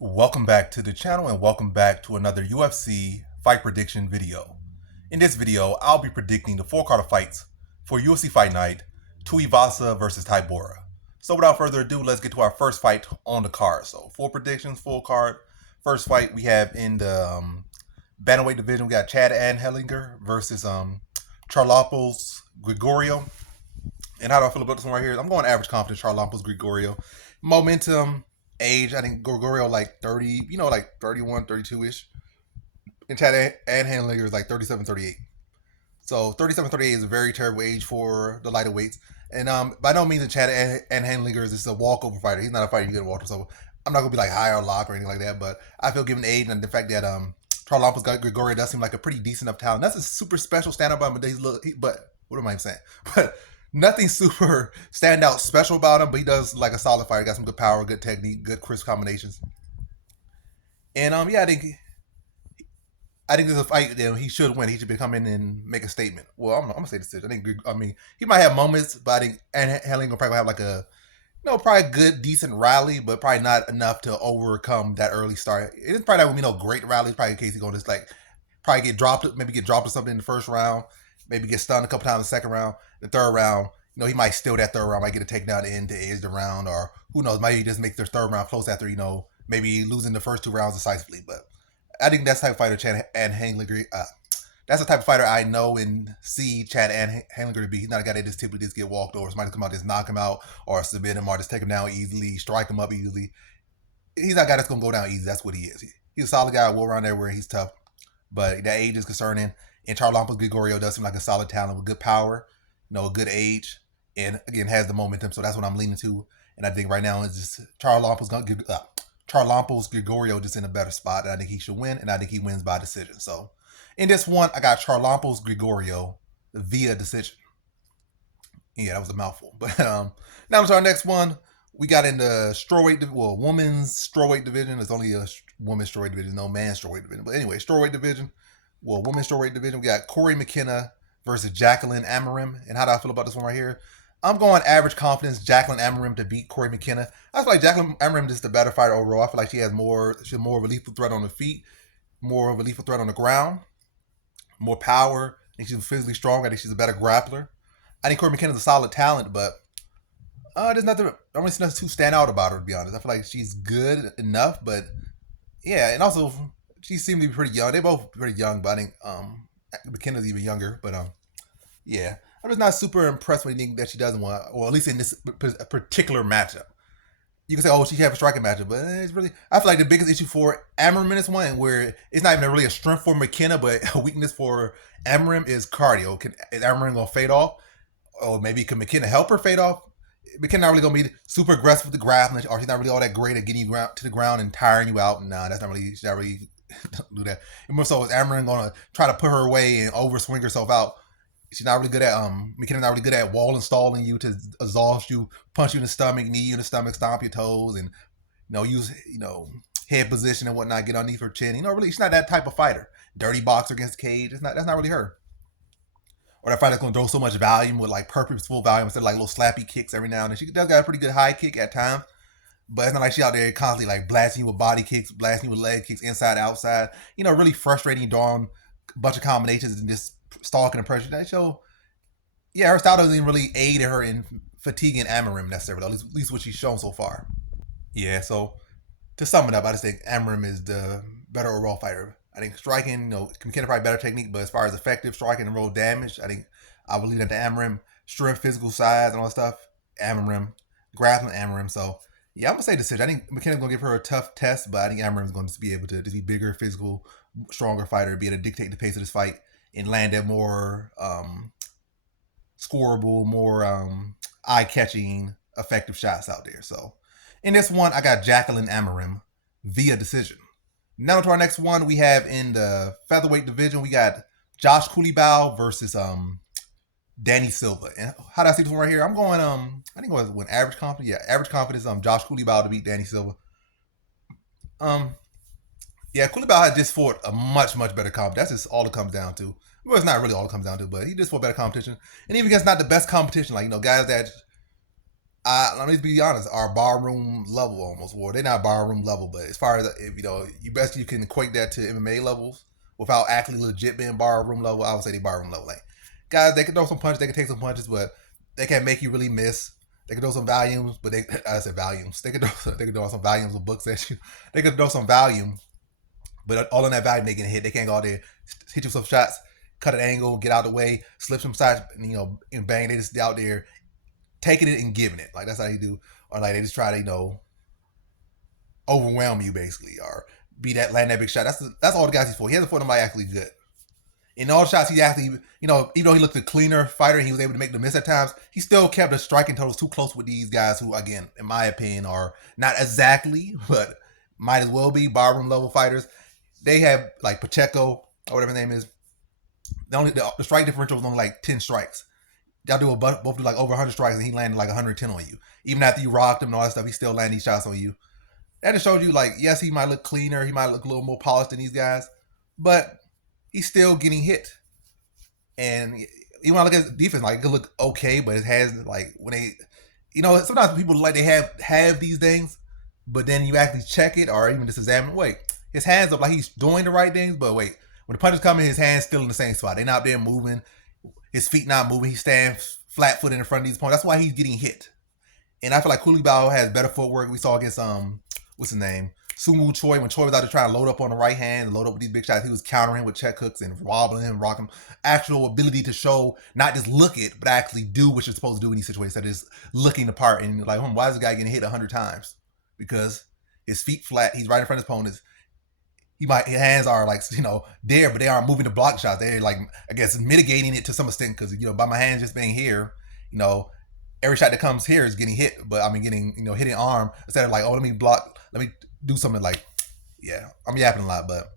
Welcome back to the channel and welcome back to another UFC fight prediction video. In this video, I'll be predicting the four card of fights for UFC Fight Night, Tuivasa versus Tybura. So without further ado, let's get to our first fight on the card. So 4 predictions, full card. First fight we have in the bantamweight division, we got Chad Anheliger versus Charlampos Grigoriou. And how do I feel about this one right here? I'm going average confidence, Charlampos Grigoriou. Momentum, age, I think Grigoriou like 30, like 31, 32-ish. And Chad Anheliger is like 37, 38. So 37, 38 is a very terrible age for the lighter weights. And by no means that Chad Anheliger is just a walkover fighter. He's not a fighter you get a walk. So I'm not going to be like high or lock or anything like that. But I feel given age and the fact that Charlampos Grigoriou does seem like a pretty decent enough talent. That's a super special stand-up by him, but what am I even saying? But nothing super standout special about him, but he does like a solid fighter. Got some good power, good technique, good crisp combinations. And yeah, I think there's a fight that he should win. He should come in and make a statement. Well, I'm gonna say decision. I mean, he might have moments, but I think Anheliger will probably have like a, probably a good, decent rally, but probably not enough to overcome that early start. It's probably not gonna be no great rally. It's probably in case he's gonna just like probably get dropped or something in the first round, maybe get stunned a couple times in the second round. The third round, he might steal that third round, might get a takedown to end to edge the round, or who knows, maybe just make their third round close after, maybe losing the first 2 rounds decisively. But I think that's the type of fighter Chad Anheliger, that's the type of fighter I know and see Chad Anheliger to be. He's not a guy that just typically just get walked over. Somebody come out, just knock him out, or submit him, or just take him down easily, strike him up easily. He's not a guy that's going to go down easy. That's what he is. He's a solid guy, will run everywhere. He's tough. But that age is concerning. And Charlampos Grigoriou does seem like a solid talent with good power, a good age, and again has the momentum. So that's what I'm leaning to. And I think right now it's just Charlampos Grigoriou just in a better spot. And I think he should win, and I think he wins by decision. So in this one, I got Charlampos Grigoriou via decision. Yeah, that was a mouthful. But now to our next one. We got in the women's strawweight division. There's only a women's strawweight division, no man's strawweight division. But anyway, strawweight division. Women's strawweight division. We got Corey McKenna versus Jacqueline Amorim. And how do I feel about this one right here? I'm going average confidence, Jacqueline Amorim to beat Corey McKenna. I feel like Jacqueline Amorim is just a better fighter overall. I feel like she's more of a lethal threat on the feet, more of a lethal threat on the ground, more power. I think she's physically strong. I think she's a better grappler. I think Corey McKenna's a solid talent, but there's nothing. I don't really see nothing too stand out about her, to be honest. I feel like she's good enough, but yeah, and also she seemed to be pretty young. They're both pretty young, but I think McKenna's even younger. But yeah, I'm just not super impressed with anything that she doesn't want, or at least in this particular matchup. You can say, oh, she have a striking matchup, but it's really, I feel like the biggest issue for Amorim in this one, where it's not even really a strength for McKenna, but a weakness for Amorim is cardio. Is Amorim gonna fade off, or maybe can McKenna help her fade off? McKenna not really gonna be super aggressive with the grappling, or she's not really all that great at getting you to the ground and tiring you out. Nah, that's not really. She's not really do that. And more so, is Amorim gonna try to put her away and overswing herself out? She's not really good at McKenna's not really good at wall installing you to exhaust you, punch you in the stomach, knee you in the stomach, stomp your toes, and use head position and whatnot, get underneath her chin. Really, she's not that type of fighter. Dirty boxer against cage. That's not really her. Or that fighter's gonna throw so much volume with like purposeful volume instead of like little slappy kicks every now and then. She does got a pretty good high kick at times, but it's not like she out there constantly like blasting you with body kicks, blasting you with leg kicks, inside, outside. Really frustrating, doing a bunch of combinations and just stalking and pressure. That show, yeah, her style doesn't even really aid her in fatiguing Amorim necessarily. At least what she's shown so far. Yeah, so to sum it up, I just think Amorim is the better overall fighter. I think striking, McKenna probably better technique, but as far as effective striking and roll damage, I think I would leave that to Amorim. Strength, physical size, and all that stuff, Amorim. Grappling, Amorim. So yeah, I'm gonna say decision. I think McKenna's gonna give her a tough test, but I think Amorim's going to be able to be bigger, physical, stronger fighter, be able to dictate the pace of this fight and land at more scoreable, more eye-catching, effective shots out there. So in this one, I got Jacqueline Amorim via decision. Now to our next one, we have in the featherweight division, we got Josh Culibao versus Danny Silva. And how do I see this one right here? I'm going I think it was average confidence. Yeah, average confidence. Josh Culibao to beat Danny Silva. Yeah, Culibao had just fought a much better comp. That's just all it comes down to. Well, it's not really all it comes down to, but he just fought better competition. And even against not the best competition, like guys that Let me be honest, our barroom level almost. Well, they're not barroom level, but as far as if, you best you can equate that to MMA levels without actually legit being barroom level. I would say they barroom level. Like guys, they can throw some punches, they can take some punches, but they can't make you really miss. They can throw some volumes, but I said volumes. They can throw some volumes of books at you. They can throw some volume, but all in that volume they can hit. They can't go out there hit you some shots, cut an angle, get out of the way, slip some shots, and bang. They just out there taking it and giving it. Like that's how they do. Or like they just try to, overwhelm you basically, or be that land that big shot. That's all the guys he's for. He hasn't fought nobody actually good. In all shots, he actually, even though he looked a cleaner fighter and he was able to make the miss at times, he still kept the striking totals too close with these guys who, again, in my opinion, are not exactly, but might as well be barroom level fighters. They have like Pacheco or whatever his name is. The strike differential was only like 10 strikes. Y'all both do like over 100 strikes and he landed like 110 on you. Even after you rocked him and all that stuff, he still landed these shots on you. That just shows you, like, yes, he might look cleaner, he might look a little more polished than these guys, but he's still getting hit. And even when I look at his defense, like, it could look okay, but it has, like, when they, sometimes people, like, they have these things, but then you actually check it or even just examine, wait, his hands up like he's doing the right things, but wait, when the punches come in, his hands still in the same spot. They're not there moving, his feet not moving, he's standing flat-footed in front of these points. That's why he's getting hit. And I feel like Culibao has better footwork. We saw against, what's his name? Sumu Choi, when Choi was out there trying to load up on the right hand, load up with these big shots, he was countering with check hooks and wobbling him, rocking him. Actual ability to show, not just look it, but actually do what you're supposed to do in these situations. That is looking the part. And like, why is this guy getting hit 100 times? Because his feet flat, he's right in front of his opponents. His hands are like, there, but they aren't moving to block shots. They're like, I guess, mitigating it to some extent because, by my hands just being here, every shot that comes here is getting hit, but I mean, getting, hitting arm instead of like, oh, let me block, let me do something like, yeah, I'm yapping a lot, but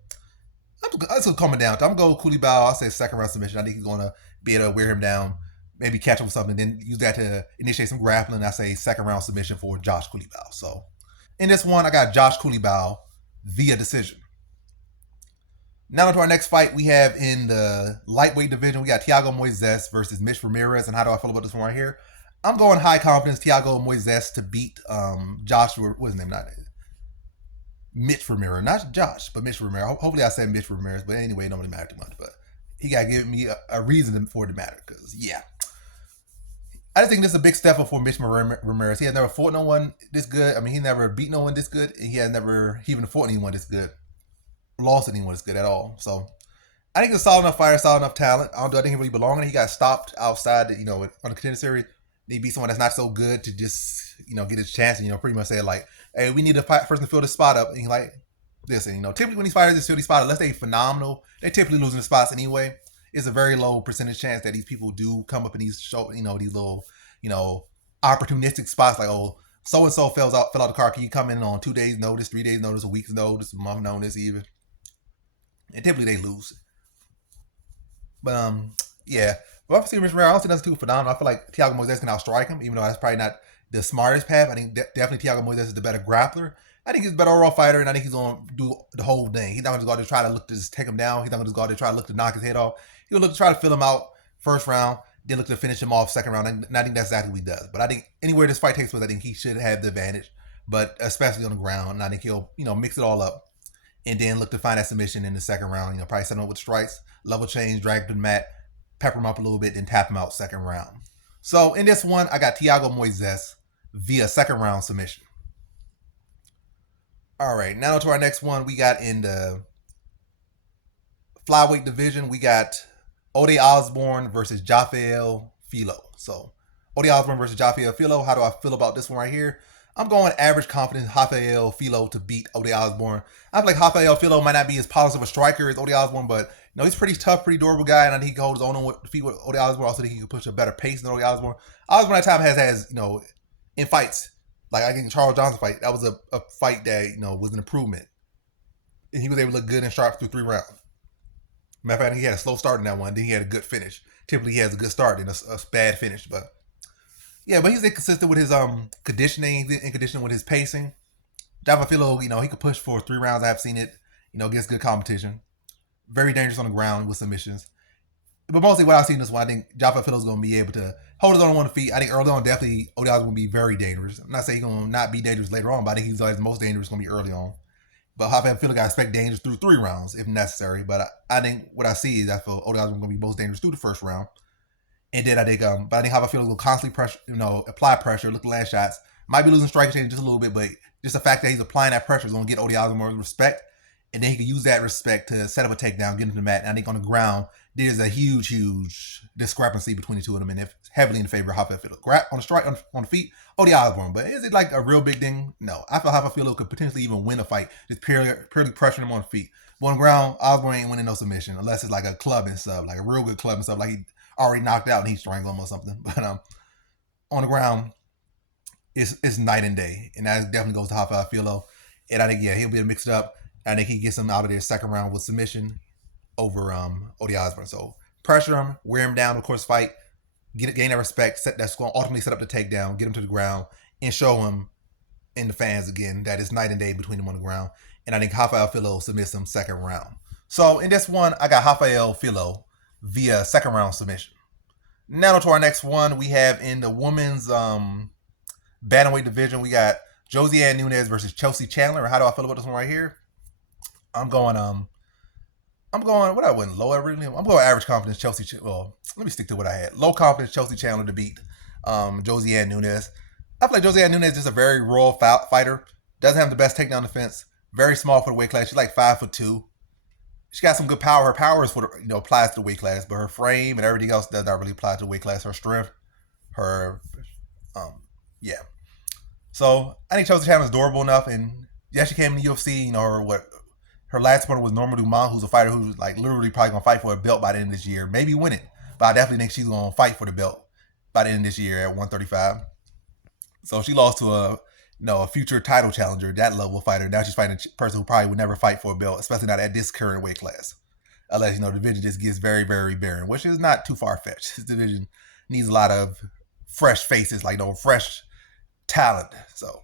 that's what coming down to. I'm going to go Culibao. I'll say second round submission. I think he's going to be able to wear him down, maybe catch him with something, then use that to initiate some grappling. I say second round submission for Josh Culibao. So in this one, I got Josh Culibao via decision. Now to our next fight, we have in the lightweight division, we got Thiago Moises versus Mitch Ramirez. And how do I feel about this one right here? I'm going high confidence Thiago Moises to beat Josh, what's his name? Not Mitch Ramirez, not Josh, but Mitch Ramirez. Hopefully I said Mitch Ramirez, but anyway, it don't really matter too much. But he got to give me a reason for it to matter because, yeah. I just think this is a big step up for Mitch Ramirez. He has never fought no one this good. I mean, he never beat no one this good, and he has never even fought anyone this good. Lost anyone this good at all. So I think he's a solid enough fighter, solid enough talent. I think he really belongs in it. He got stopped outside, on the contender series. He beat someone that's not so good to just, get his chance and, pretty much say like, hey, we need a person to fill this spot up. And he's like, listen, typically when these fighters just fill these spots, unless they're phenomenal, they're typically losing the spots anyway. It's a very low percentage chance that these people do come up in these these little, opportunistic spots like, oh, so-and-so fell out the car. Can you come in on 2 days notice, 3 days notice, a week's notice, a month notice even? And typically they lose. But yeah. But obviously Rich Ramirez, I don't think that's too phenomenal. I feel like Thiago Moises can outstrike him, even though that's probably not the smartest path. I think definitely Thiago Moises is the better grappler. I think he's a better overall fighter, and I think he's going to do the whole thing. He's not going to go out there try to look to just take him down. He's not going to go out there try to look to knock his head off. He'll look to try to fill him out first round, then look to finish him off second round. And I think that's exactly what he does. But I think anywhere this fight takes place, I think he should have the advantage, but especially on the ground. And I think he'll, mix it all up and then look to find that submission in the second round. Probably set him up with strikes, level change, drag him to the mat, pepper him up a little bit, then tap him out second round. So in this one, I got Thiago Moises via second round submission. All right, now to our next one. We got in the flyweight division, we got Ode Osbourne versus Jafael Filho. So Ode Osbourne versus Jafael Filho. How do I feel about this one right here? I'm going average confidence Jafael Filho to beat Ode Osbourne. I feel like Jafael Filho might not be as polished of a striker as Ode Osbourne, but he's pretty tough, pretty durable guy, and I think he can hold his own feet with Ode Osbourne. Also, think he can push a better pace than Ode Osbourne. Osbourne at time has in fights, like I think Charles Johnson fight, that was a fight that was an improvement, and he was able to look good and sharp through 3 rounds. Matter of fact, he had a slow start in that one, then he had a good finish. Typically, he has a good start and a bad finish, but yeah, but he's inconsistent with his conditioning, inconsistent with his pacing. Jafael Filho, he could push for 3 rounds. I have seen it, against good competition. Very dangerous on the ground with submissions. but mostly what I've seen this one, I think Jaffa Filo's going to be able to hold his own on one feet. I think early on, definitely Odia's going to be very dangerous. I'm not saying he's going to not be dangerous later on, but I think he's always the most dangerous going to be early on. But Jaffa Filo, I expect dangerous through 3 rounds if necessary. But I think what I see is I feel Odia's going to be most dangerous through the first round. And then I think Jaffa Filo will constantly pressure, apply pressure, look to land shots. Might be losing strike exchange just a little bit, but just the fact that he's applying that pressure is going to get Odiaga more respect. And then he can use that respect to set up a takedown, get him to the mat. And I think on the ground, there's a huge discrepancy between the two of them, and it's heavily in favor of Jaffa Filo. On the strike, on the feet, Osbourne. But is it like a real big thing? No. I feel Jaffa Filo could potentially even win a fight, just purely pressuring him on the feet. But on the ground, Osbourne ain't winning no submission, unless it's like a club and sub, like a real good club and sub, like he already knocked out and he strangled him or something. But on the ground, it's night and day. And that definitely goes to Jaffa Filo. And I think, he'll be able to mix it up. I think he gets him out of there second round with submission over Osbourne. So pressure him, wear him down, of course, fight, gain that respect, that's going to ultimately set up the takedown, get him to the ground, and show him in the fans again that it's night and day between them on the ground. And I think Jaffa Filo submits him second round. So in this one, I got Jaffa Filo via second round submission. Now to our next one, we have in the women's bantamweight division, we got Josiane Nunes versus Chelsea Chandler. How do I feel about this one right here? I'm going, what I went low originally. I'm going average confidence Chelsea. Well, let me stick to what I had. Low confidence Chelsea Chandler to beat Josiane Nunes. I feel like Josiane Nunes is just a very raw fighter. Doesn't have the best takedown defense. Very small for the weight class. She's like 5'2". She got some good power. Her power is for applies to the weight class, but her frame and everything else does not really apply to the weight class. Her strength, So I think Chelsea Chandler is durable enough, and she came in the UFC. Her last opponent was Norma Dumont, who's a fighter who's like literally probably gonna fight for a belt by the end of this year, maybe win it. But I definitely think she's gonna fight for the belt by the end of this year at 135. So she lost to a future title challenger, that level of fighter. Now she's fighting a person who probably would never fight for a belt, especially not at this current weight class. Unless the division just gets very, very barren, which is not too far fetched. This division needs a lot of fresh faces, fresh talent. So.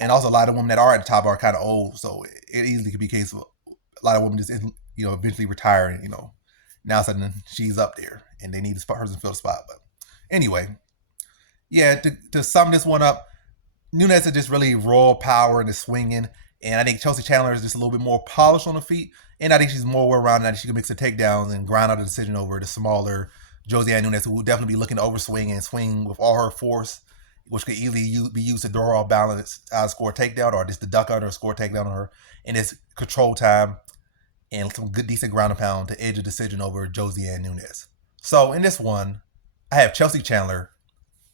And also a lot of women that are at the top are kind of old, so it easily could be a case of a lot of women just eventually retiring. Now suddenly she's up there, and they need this person to fill the spot. But anyway, to sum this one up, Nunes is just really raw power and is swinging, and I think Chelsea Chandler is just a little bit more polished on the feet, and I think she's more well-rounded. I think she can mix the takedowns and grind out a decision over the smaller Josiane Nunes, who will definitely be looking to overswing and swing with all her force, which could easily be used to draw off balance, score a takedown, or just to duck under or score a takedown on her. And it's control time and some good, decent ground and pound to edge a decision over Josiane Nunes. So in this one, I have Chelsea Chandler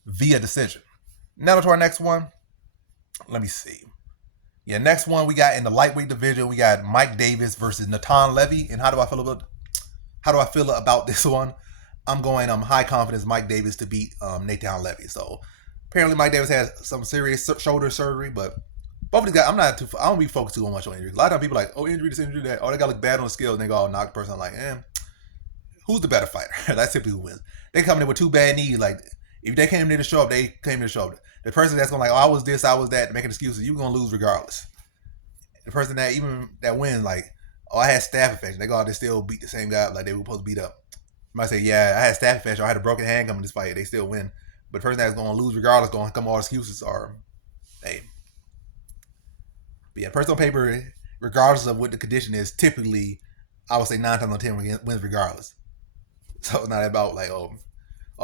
via decision. Now to our next one. Let me see. Next one we got in the lightweight division, we got Mike Davis versus Natan Levy. And how do I feel about this one? I'm going high confidence Mike Davis to beat Natan Levy. So apparently Mike Davis has some serious shoulder surgery, but both of these guys, I don't be focused too much on injuries. A lot of times people are like, injury this, injury that. They got to look bad on the scales, and they go, knock the person. I'm like, who's the better fighter? That's typically who wins. They come in with 2 bad knees. Like, if they came there to show up, they came there to show up. The person that's going I was this, I was that, making excuses, you're going to lose regardless. The person that wins, like, I had staph infection. They go out there still beat the same guy like they were supposed to beat up. You might say, I had staph infection, I had a broken hand coming in this fight. They still win. But the person that's going to lose regardless, going to come all excuses are, But person on paper, regardless of what the condition is, typically, I would say 9 times out of 10 wins regardless. So it's not about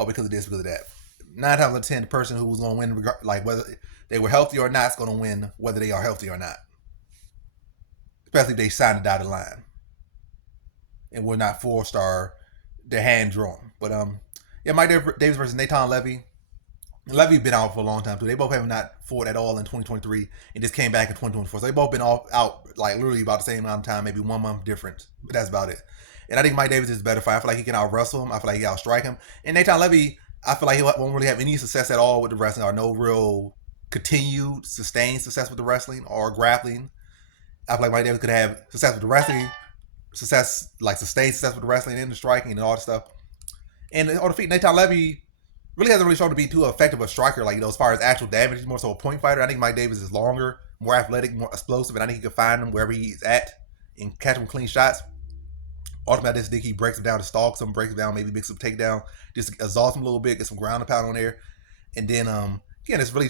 because of this, because of that. 9 times out of 10, the person who was going to win, whether they were healthy or not, is going to win whether they are healthy or not. Especially if they sign the dotted line. And we're not forced or their hand drawn. But Mike Davis versus Natan Levy. Levy been out for a long time too. They both have not fought at all in 2023 and just came back in 2024. So they both been out literally about the same amount of time, maybe 1 month difference. But that's about it. And I think Mike Davis is a better fighter. I feel like he can out wrestle him. I feel like he out strike him. And Natan Levy, I feel like he won't really have any success at all with the wrestling, or no real continued sustained success with the wrestling or grappling. I feel like Mike Davis could have success with the wrestling, sustained success with the wrestling and the striking and all that stuff. And on the feet, Natan Levy really hasn't really shown to be too effective a striker, as far as actual damage. He's more so a point fighter. I think Mike Davis is longer, more athletic, more explosive, and I think he can find him wherever he's at and catch him clean shots. Ultimately, I just think he breaks him down to stalks him, breaks him down, maybe makes some takedown, just exhaust him a little bit, get some ground and pound on there, and then again, it's really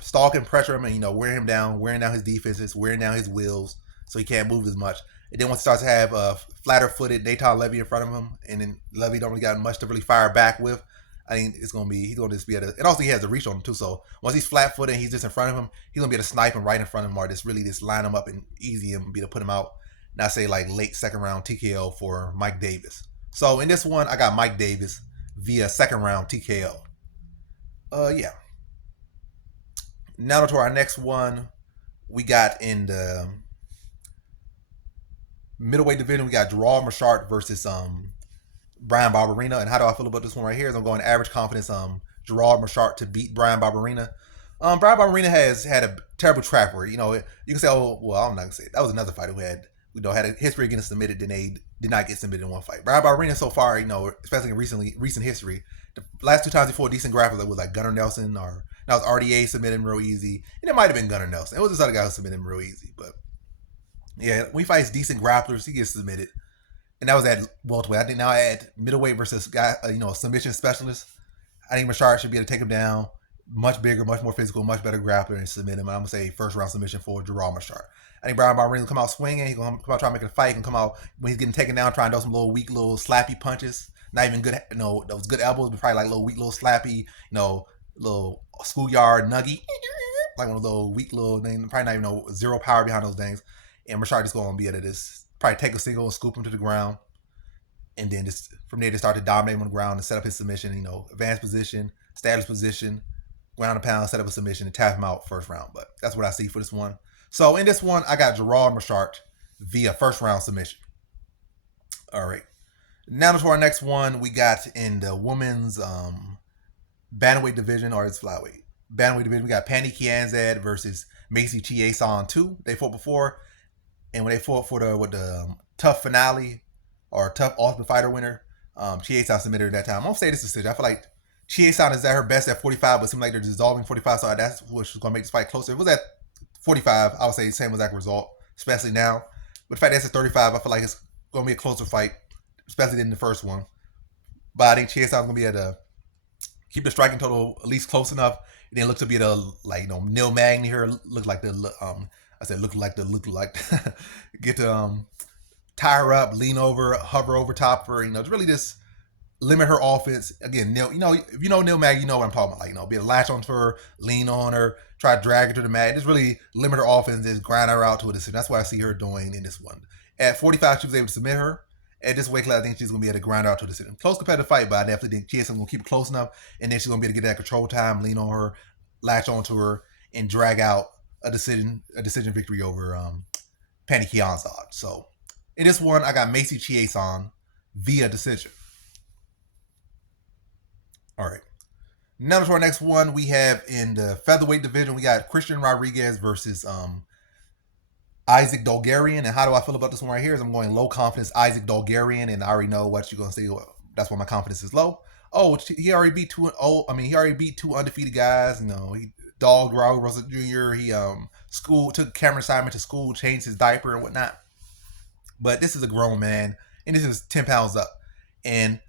stalking, pressure him, and wearing him down, wearing down his defenses, wearing down his wheels, so he can't move as much. And then once he starts to have flatter-footed Nathan Levy in front of him, and then Levy don't really got much to really fire back with, I think he's gonna just be able to, and also he has the reach on him too. So once he's flat-footed and he's just in front of him, he's gonna be able to snipe him right in front of him, or just really just line him up and easy him, be able to put him out. And I say like late second round TKO for Mike Davis. So in this one, I got Mike Davis via second round TKO. Yeah. Now to our next one, we got in the middleweight division. We got Meerschaert versus Brian Barberena. And how do I feel about this one right here? Is I'm going average confidence Meerschaert to beat Brian Barberena. Brian Barberena has had a terrible track record. You can say, oh, well, I'm not gonna say it. That was another fighter who had a history of getting submitted, then they did not get submitted in one fight. Brian Barberena so far, especially in recent history, the last two times he fought decent grapplers, it was like Gunnar Nelson, or that was RDA submitted him real easy, and it might have been Gunnar Nelson. It was this other guy who submitted him real easy, but yeah, when he fights decent grapplers, he gets submitted, and that was at welterweight. I think now at middleweight versus guy, a submission specialist, I think Meerschaert should be able to take him down. Much bigger, much more physical, much better grappler, and submit him. And I'm gonna say first round submission for Meerschaert. I think Brian Barberena will come out swinging. He's gonna come out trying to make a fight. He can come out when he's getting taken down, trying to do some little weak, little slappy punches. Not even good, those good elbows, but probably like little weak, little slappy, little schoolyard nuggy, like one of those weak little things. Probably not even zero power behind those things. And Meerschaert is gonna be able to just probably take a single and scoop him to the ground, and then just from there to start to dominate him on the ground and set up his submission. Advanced position, established position, ground and pound, set up a submission, and tap him out first round. But that's what I see for this one. So in this one, I got Meerschaert via first round submission. All right. Now to our next one, we got in the women's bantamweight division, or it's flyweight. Bantamweight division, we got Pannie Kianzad versus Macy Chiasson 2. They fought before, and when they fought for the tough finale or tough ultimate fighter winner, Chiasson submitted at that time. I'm gonna say this decision. I feel like Chiasson is at her best at 45, but it seems like they're dissolving 45, so that's what's going to make this fight closer. If it was at 45, I would say the same exact result, especially now. But the fact that it's at 35, I feel like it's going to be a closer fight, especially than the first one. But I think Chiasson is going to be able to keep the striking total at least close enough, and then look to be able to, Neil Magny here, look like get to tie her up, lean over, hover over top of her, to really just limit her offense. Again, Neil, if you know Neil Mag, you know what I'm talking about. Be able to latch onto her, lean on her, try to drag her to the mat, just really limit her offense, just grind her out to a decision. That's what I see her doing in this one. At 45, she was able to submit her. At this weight class, I think she's going to be able to grind her out to a decision. Close competitive fight, but I definitely think Chiasson's going to keep it close enough, and then she's going to be able to get that control time, lean on her, latch onto her, and drag out a decision victory over Pannie Kianzad. So in this one, I got Macy Chiasson via decision. All right. Now to our next one, we have in the featherweight division, we got Christian Rodriguez versus Isaac Dulgarian. And how do I feel about this one right here? Is I'm going low confidence Isaac Dulgarian, and I already know what you're going to say. That's why my confidence is low. Oh, he already beat two. He already beat two undefeated guys. He dogged Raul Russell Jr. He took camera assignment to school, changed his diaper and whatnot. But this is a grown man, and this is 10 pounds up. And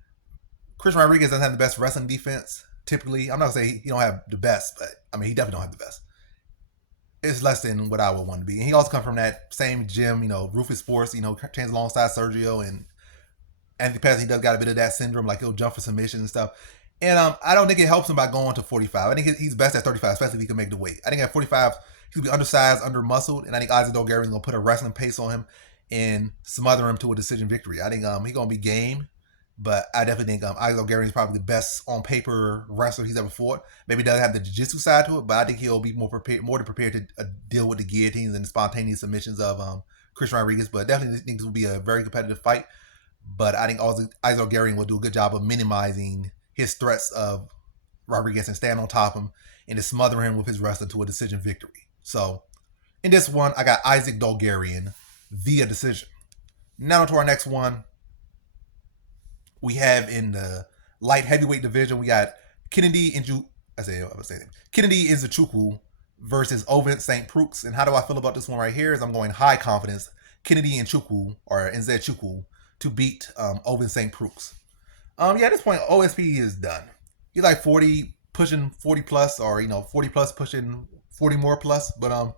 Christian Rodriguez doesn't have the best wrestling defense, typically. I'm not going to say he don't have the best, but, he definitely don't have the best. It's less than what I would want to be. And he also comes from that same gym, Rufus Sports, trains alongside Sergio. And Anthony Pettis, he does got a bit of that syndrome, like he'll jump for submission and stuff. And I don't think it helps him by going to 45. I think he's best at 35, especially if he can make the weight. I think at 45, he'll be undersized, under-muscled, and I think Isaac Dulgarian is going to put a wrestling pace on him and smother him to a decision victory. I think he's going to be game. But I definitely think Isaac Dulgarian is probably the best on paper wrestler he's ever fought. Maybe he doesn't have the jiu-jitsu side to it, but I think he'll be more prepared to deal with the guillotines and the spontaneous submissions of Christian Rodriguez. But definitely think this will be a very competitive fight. But I think Isaac Dulgarian will do a good job of minimizing his threats of Rodriguez and stand on top of him and to smother him with his wrestling to a decision victory. So in this one, I got Isaac Dulgarian via decision. Now to our next one. We have in the light heavyweight division, we got Kennedy Nzechukwu versus Ovin St. Preux. And how do I feel about this one right here? Is I'm going high confidence Kennedy Nzechukwu to beat Owen St. Preux. Yeah, at this point, OSP is done. He's like 40, pushing 40 plus, or 40 plus pushing 40 more plus. But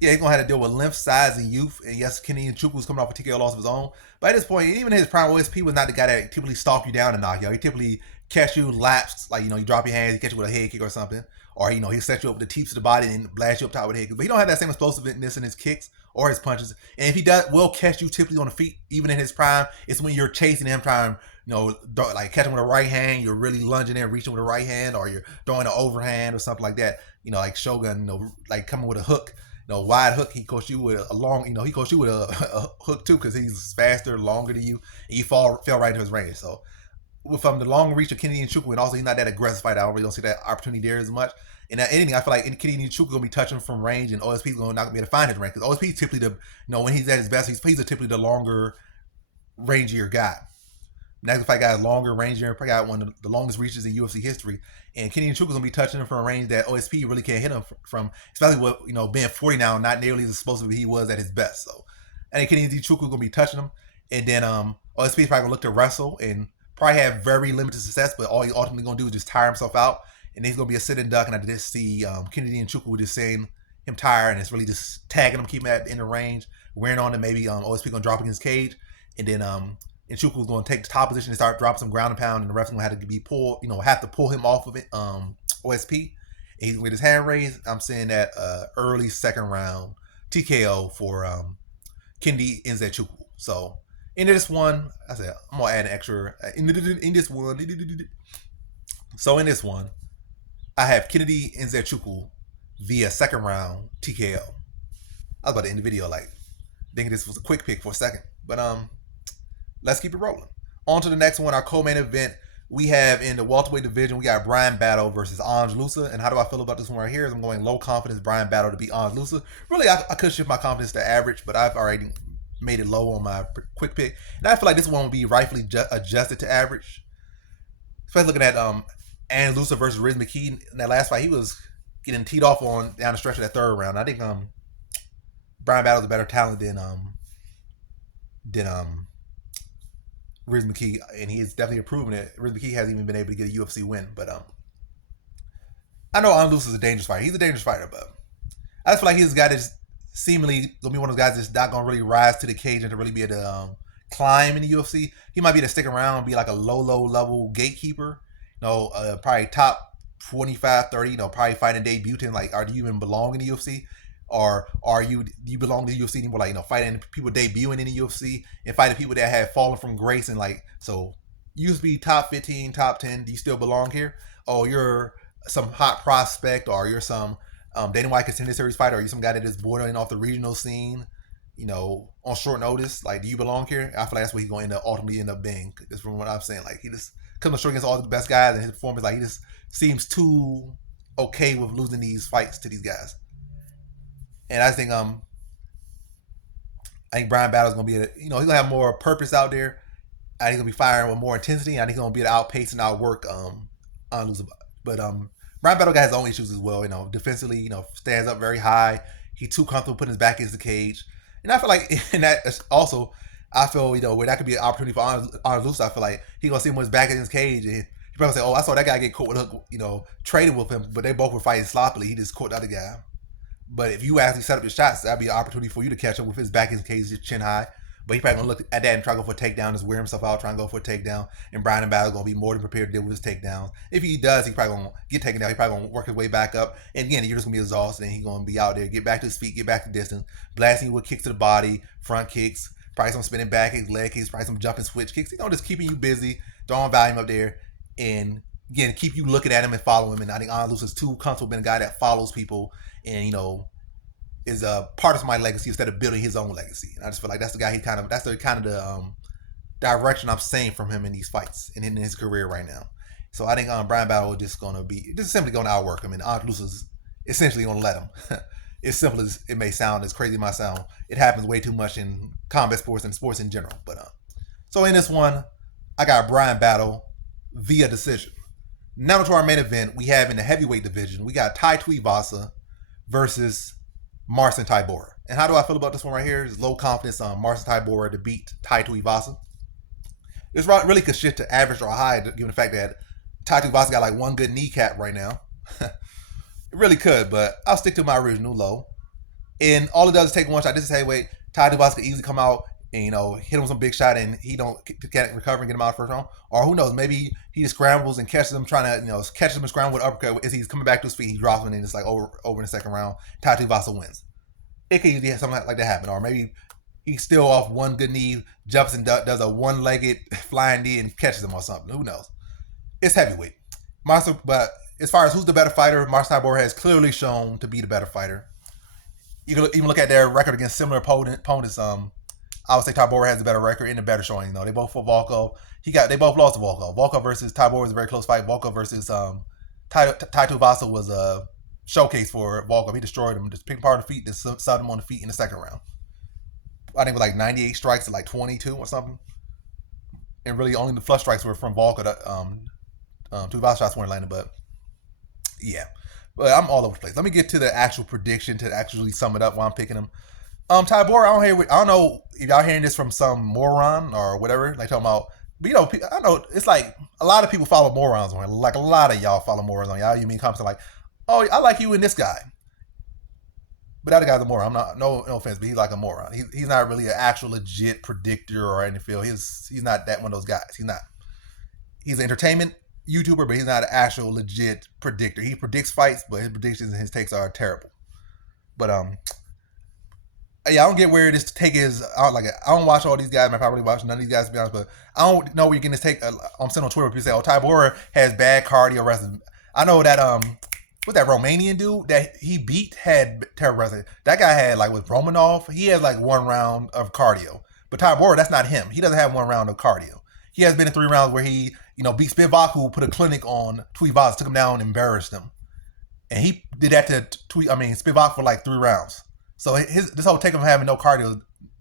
yeah, he's gonna have to deal with length, size, and youth. And yes, Kenny Nzechukwu was coming off a TKO loss of his own. But at this point, even his prime, OSP was not the guy that typically stalk you down and knock you out. He typically catch you lapsed, like you drop your hands, he catch you with a head kick or something, or he set you up with the teeps of the body and blast you up top with a head kick. But he don't have that same explosiveness in his kicks or his punches. And if he will catch you typically on the feet, even in his prime, it's when you're chasing him, trying like catching with a right hand, you're really lunging in, reaching with a right hand, or you're throwing an overhand or something like that. Like Shogun, like coming with a hook. Wide hook. He coached you with a long. He coached you with a hook too, because he's faster, longer than you, and you fell right into his range. So, from the long reach of Kenny Nzechukwu, and also he's not that aggressive fighter, I don't see that opportunity there as much. And at anything, I feel like Kenny Nzechukwu gonna be touching from range, and OSP is not gonna be able to find his range, because OSP is typically when he's at his best, he's typically the longer, rangier guy. Next fight got a longer, rangier, probably got one of the longest reaches in UFC history. And Kenny Nzechukwu is going to be touching him from a range that OSP really can't hit him from, especially with, being 40 now, not nearly as explosive as he was at his best. So, I think Kenny Nzechukwu is going to be touching him. And then OSP is probably going to look to wrestle and probably have very limited success, but all he's ultimately going to do is just tire himself out. And he's going to be a sitting duck. And I just see Kenny Nzechukwu just saying him tired, and it's really just tagging him, keeping him in the range, wearing on him. Maybe OSP going to drop against cage. And then Nzechukwu is going to take the top position and start dropping some ground and pound, and the ref's going to have to be pulled, have to pull him off of it. OSP, and he's with his hand raised. I'm saying that early second round TKO for Kenny Nzechukwu. So in this one, I said I'm gonna add an extra in this one. So in this one, I have Kenny Nzechukwu via second round TKO. I was about to end the video like thinking this was a quick pick for a second, but let's keep it rolling. On to the next one, our co-main event. We have in the welterweight division, we got Bryan Battle versus Loosa. And how do I feel about this one right here? Is I'm going low confidence Bryan Battle to beat Loosa. Really, I could shift my confidence to average, but I've already made it low on my quick pick. And I feel like this one will be rightfully adjusted to average. Especially looking at Loosa versus Riz McKee. In that last fight, he was getting teed off on down the stretch of that third round. I think Bryan Battle's a better talent than Riz McKee, and he is definitely proven it. Riz McKee hasn't even been able to get a UFC win, but I know Loosa is a dangerous fighter. He's a dangerous fighter, but I just feel like he's a guy that's seemingly gonna be one of those guys that's not gonna really rise to the cage and to really be able to climb in the UFC. He might be able to stick around and be like a low level gatekeeper. Probably top 25, 30. Probably fighting debutant. Like, do you even belong in the UFC? Or do you belong to the UFC anymore? Like, fighting people debuting in the UFC and fighting people that have fallen from grace, and like, so you used to be top 15, top 10. Do you still belong here? Oh, you're some hot prospect, or you're some Dana White Contender Series fighter, or you're some guy that is bordering off the regional scene, on short notice. Like, do you belong here? I feel like that's what he's going to ultimately end up being. Just from what I'm saying, like, he just comes short against all the best guys, and his performance, like, he just seems too okay with losing these fights to these guys. And I think Bryan Battle's gonna be he's gonna have more purpose out there. I think he's gonna be firing with more intensity. And I think he's gonna be able to outpace and outwork Loosa. But Bryan Battle has his own issues as well. Defensively, stands up very high. He's too comfortable putting his back against the cage. And I feel like in that also, I feel where that could be an opportunity for Loosa. I feel like he's gonna see him with his back against his cage, and he probably say, "Oh, I saw that guy get caught with a hook." Trading with him, but they both were fighting sloppily. He just caught the other guy. But if you actually set up your shots, that'd be an opportunity for you to catch him with his back in his cage, his chin high. But he probably gonna look at that and try to go for a takedown, just wear himself out, trying to go for a takedown. And Bryan Battle's gonna be more than prepared to deal with his takedowns. If he does, he's probably gonna get taken down. He's probably gonna work his way back up. And again, you're just gonna be exhausted, and he's gonna be out there, get back to his feet, get back to distance, blasting you with kicks to the body, front kicks, probably some spinning back kicks, leg kicks, probably some jumping switch kicks. Just keeping you busy, throwing volume up there, and again, keep you looking at him and following him. And I think Loosa's too comfortable being a guy that follows people, and is a part of my legacy instead of building his own legacy. And I just feel like that's the guy that's the kind of the direction I'm seeing from him in these fights and in his career right now. So I think Bryan Battle is just simply going to outwork him, and Loosa's essentially going to let him. As simple as it may sound, as crazy as it might sound, it happens way too much in combat sports and sports in general. But so in this one, I got Bryan Battle via decision. Now to our main event, we have in the heavyweight division, we got Tuivasa versus Marcin Tybura. And how do I feel about this one right here? Is low confidence on Marcin Tybura to beat Tai Tuivasa. This really could shift to average or high, given the fact that Tai Tuivasa got like one good kneecap right now. It really could, but I'll stick to my original low. And all it does is take one shot. This is heavyweight. Tai Tuivasa could easily come out and, you know, hit him with some big shot and he can't recover and get him out of the first round. Or who knows, maybe he just scrambles and catches him trying to, you know, catches him and scramble with uppercut. As he's coming back to his feet, he drops him and it's like over in the second round. Tai Tuivasa wins. It could easily have something like that happen. Or maybe he's still off one good knee, jumps and does a one-legged flying knee and catches him or something. Who knows? It's heavyweight. But as far as who's the better fighter, Marcin Tybura has clearly shown to be the better fighter. You can even look at their record against similar opponents. I would say Tybura has a better record and a better showing. You know, they both fought Volkov. They both lost to Volkov. Volkov versus Tybura was a very close fight. Volkov versus Tai Tuivasa was a showcase for Volkov. He destroyed him, just picked apart the feet, just subbed him on the feet in the second round. I think it was like 98 strikes to like 22 or something. And really only the flush strikes were from Volkov. Tuivasa shots weren't landing, but yeah. But I'm all over the place. Let me get to the actual prediction to actually sum it up while I'm picking them. Tybura, I don't know if y'all hearing this from some moron or whatever, like talking about, but you know, I know it's like a lot of people follow morons on here. Like a lot of y'all follow morons on y'all. You mean comments like, oh, I like you and this guy. But that guy's a moron. I'm not, no offense, but he's like a moron. He's not really an actual legit predictor or anything. He's not that one of those guys. He's an entertainment YouTuber, but he's not an actual legit predictor. He predicts fights, but his predictions and his takes are terrible. But yeah, I don't get where this take is. I don't watch all these guys. I probably watch none of these guys, to be honest. But I don't know where you're getting this take. I'm sitting on Twitter, people say, "Oh, Tybura has bad cardio wrestling." I know that what that Romanian dude that he beat had terrible wrestling. That guy had like with Romanov, he had like 1 round of cardio. But Tybura, that's not him. He doesn't have 1 round of cardio. He has been in 3 rounds where he, you know, beat Spivak, who put a clinic on Tuivasa, took him down, and embarrassed him, and he did that to Spivak for like 3 rounds. So this whole take of having no cardio,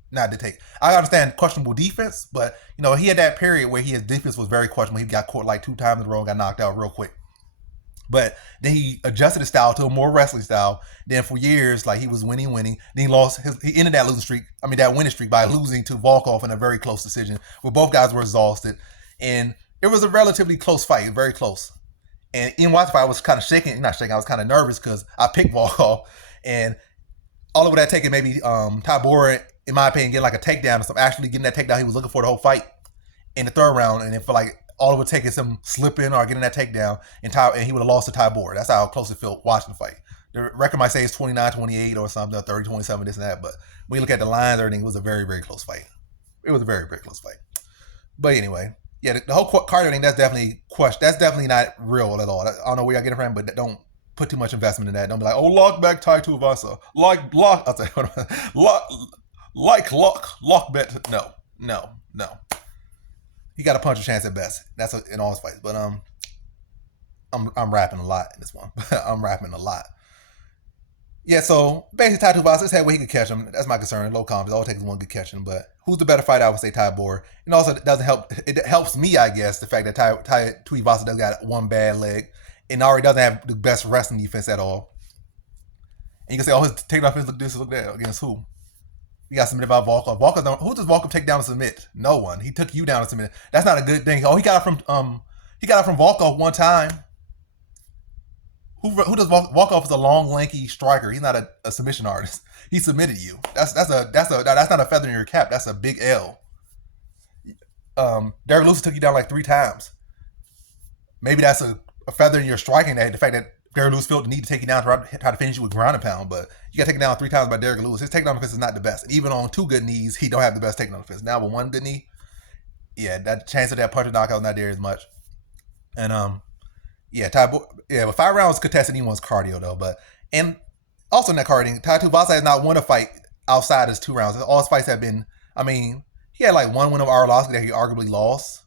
not to take. I understand questionable defense, but you know he had that period where his defense was very questionable. He got caught like 2 times in a row and got knocked out real quick. But then he adjusted his style to a more wrestling style. Then for years, like he was winning. Then he lost. He ended that winning streak by losing to Volkov in a very close decision, where both guys were exhausted, and it was a relatively close fight, very close. And in watching the fight, I was kind of shaking, not shaking. I was kind of nervous because I picked Volkov, and all over that taking maybe Tybura, in my opinion, getting like a takedown or something, actually getting that takedown he was looking for the whole fight in the 3rd round, and then for like all it would take is him slipping or getting that takedown, and he would have lost to Tybura. That's how close it felt watching the fight. The record might say it's 29-28 or something, 30-27, this and that, but when you look at the lines, everything, it was a very, very close fight. It was a very, very close fight. But anyway, yeah, the whole cardio thing, that's definitely not real at all. I don't know where y'all get it from, but don't put too much investment in that. Don't be like, oh, lock back Tai Tuivasa. Lock bet. No. He got a punch chance at best. That's in all his fights. But I'm rapping a lot in this one. I'm rapping a lot. Yeah, so basically Tai Tuivasa is where he could catch him. That's my concern. Low confidence. All it takes is one good catch him. But who's the better fighter? I would say Tybura. And also it doesn't help. It helps me, I guess, the fact that Tai Tuivasa does got 1 bad leg and already doesn't have the best wrestling defense at all. And you can say, oh, his takedown offense look this, look that. Against who? You got submitted by Volkov. Who does Volkov take down and submit? No one. He took you down and submit. That's not a good thing. Oh, he got it from Volkov one time. Who does Volkov is a long, lanky striker. He's not a submission artist. He submitted you. That's not a feather in your cap. That's a big L. Derek Loosa took you down like 3 times. Maybe that's a feather in your striking. The fact that Derek Lewis felt the need to take you down to try to finish you with ground and pound, but you got taken down 3 times by Derek Lewis. His takedown defense is not the best. And even on 2 good knees, he don't have the best takedown defense. Now with 1 good knee, yeah, that chance of that punch or knockout is not there as much. And with 5 rounds contested anyone's cardio though. And also in that cardio, Tai Tuivasa has not won a fight outside his 2 rounds. All his fights have been, he had like 1 win of Arlovsky that he arguably lost.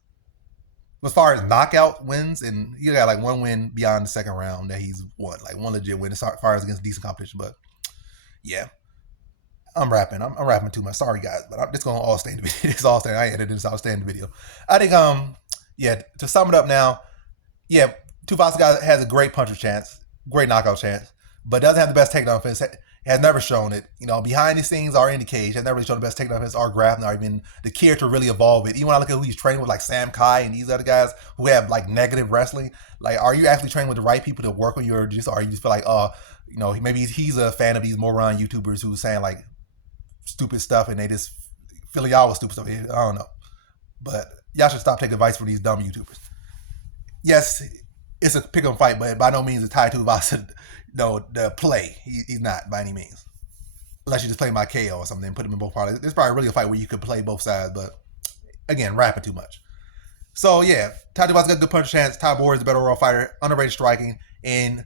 As far as knockout wins, and he got like 1 win beyond the 2nd round that he's won, like 1 legit win as far as against decent competition. But yeah, I'm rapping. I'm rapping too much. Sorry guys, but it's gonna all stay in the video. It's all staying. I edited this. I'll stay in the video. I think to sum it up now, Tuivasa has a great puncher chance, great knockout chance, but doesn't have the best takedown offense. He has never shown it. You know, behind the scenes or in the cage, has never really shown the best takedown his art graph, nor even the character really evolve it. Even when I look at who he's training with, like Sam Kai and these other guys who have like negative wrestling, like, are you actually training with the right people to work on your jiu-jitsu, or you just feel like, you know, maybe he's a fan of these moron YouTubers who's saying like stupid stuff and they just feel y'all with stupid stuff. I don't know. But y'all should stop taking advice from these dumb YouTubers. Yes, it's a pick 'em fight, but by no means is Tai Tuivasa the play. He's not by any means. Unless you just play him by KO or something and put him in both parties. It's probably really a fight where you could play both sides, but again, rapping too much. So yeah, Tai Tuivasa got a good punch chance. Tybura is the better overall fighter, underrated striking, and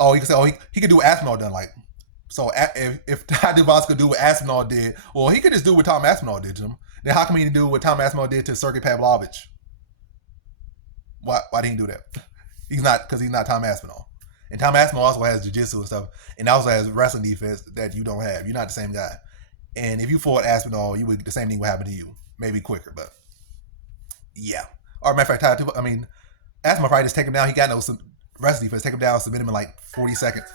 you can say, he could do what Aspinall done. Like, so if Tai Tuivasa could do what Aspinall did, well, he could just do what Tom Aspinall did to him. Then how come he didn't do what Tom Aspinall did to Sergey Pavlovich? Why didn't he do that? Because he's not Tom Aspinall. And Tom Aspinall also has jiu-jitsu and stuff, and also has wrestling defense that you don't have. You're not the same guy. And if you fought Aspinall, the same thing would happen to you. Maybe quicker, but yeah. Or matter of fact, Aspinall probably just take him down. He got no wrestling defense. Take him down, submit him in like 40 seconds.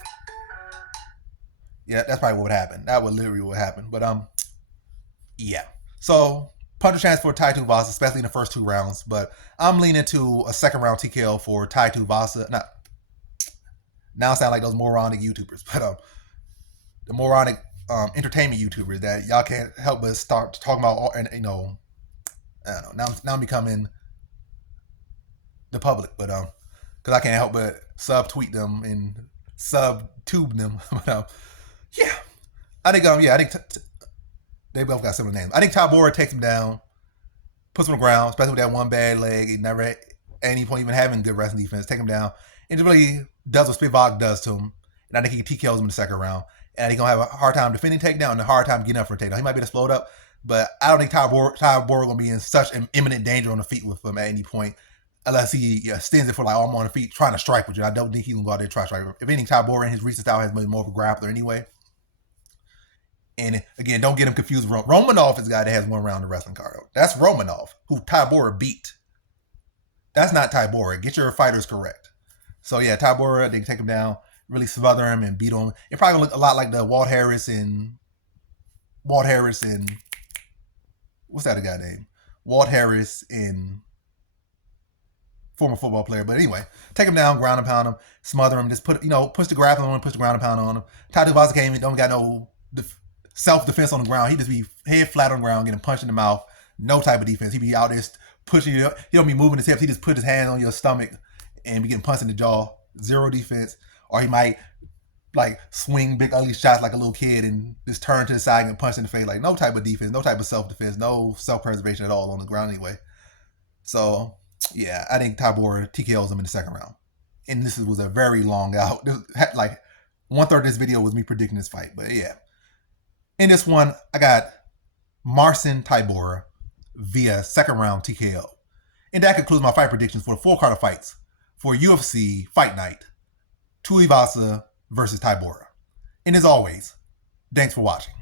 Yeah, that's probably what would happen. That would literally what happen. But yeah. So puncher chance for Tai Tuivasa, especially in the first 2 rounds. But I'm leaning to a second round TKO for Tai Tuivasa. Now I sound like those moronic YouTubers, but the moronic entertainment YouTubers that y'all can't help but start talking about, and I don't know. Now I'm becoming the public, but because I can't help but subtweet them and subtube them. But yeah, I think they both got similar names. I think Tybura takes him down, puts him on the ground, especially with that one bad leg. He never at any point even having good wrestling defense. Take him down, and just really does what Spivak does to him. And I think he TKOs him in the second round. And he's going to have a hard time defending takedown and a hard time getting up for a takedown. He might be able to slow it up, but I don't think Tybura going to be in such an imminent danger on the feet with him at any point, unless he extends it for like, I'm on the feet trying to strike with you. I don't think he's going to go out there and try to strike. If anything, Tybura in his recent style has been more of a grappler anyway. And again, don't get him confused with Romanov is the guy that has 1 round of wrestling card. That's Romanov, who Tybura beat. That's not Tybura. Get your fighters correct. So yeah, Tybura, they can take him down, really smother him and beat him. It probably look a lot like the Walt Harris and what's that guy name? Walt Harris and former football player. But anyway, take him down, ground and pound him, smother him, just push the grappling on him, push the ground and pound on him. Tai Tuivasa came in, don't got no self-defense on the ground. He just be head flat on the ground, getting punched in the mouth. No type of defense. He be out there pushing you. He don't be moving his hips. He just put his hand on your stomach and be getting punched in the jaw. Zero defense. Or he might like swing big ugly shots like a little kid and just turn to the side and punch in the face. Like no type of defense, no type of self-defense, no self-preservation at all on the ground anyway. So yeah, I think Tybura TKOs him in the second round. And this was a very long out. Like 1/3 of this video was me predicting this fight. But yeah. In this one, I got Marcin Tybura via second round TKO. And that concludes my fight predictions for the 4 card of fights for UFC Fight Night, Tuivasa versus Tybura. And as always, thanks for watching.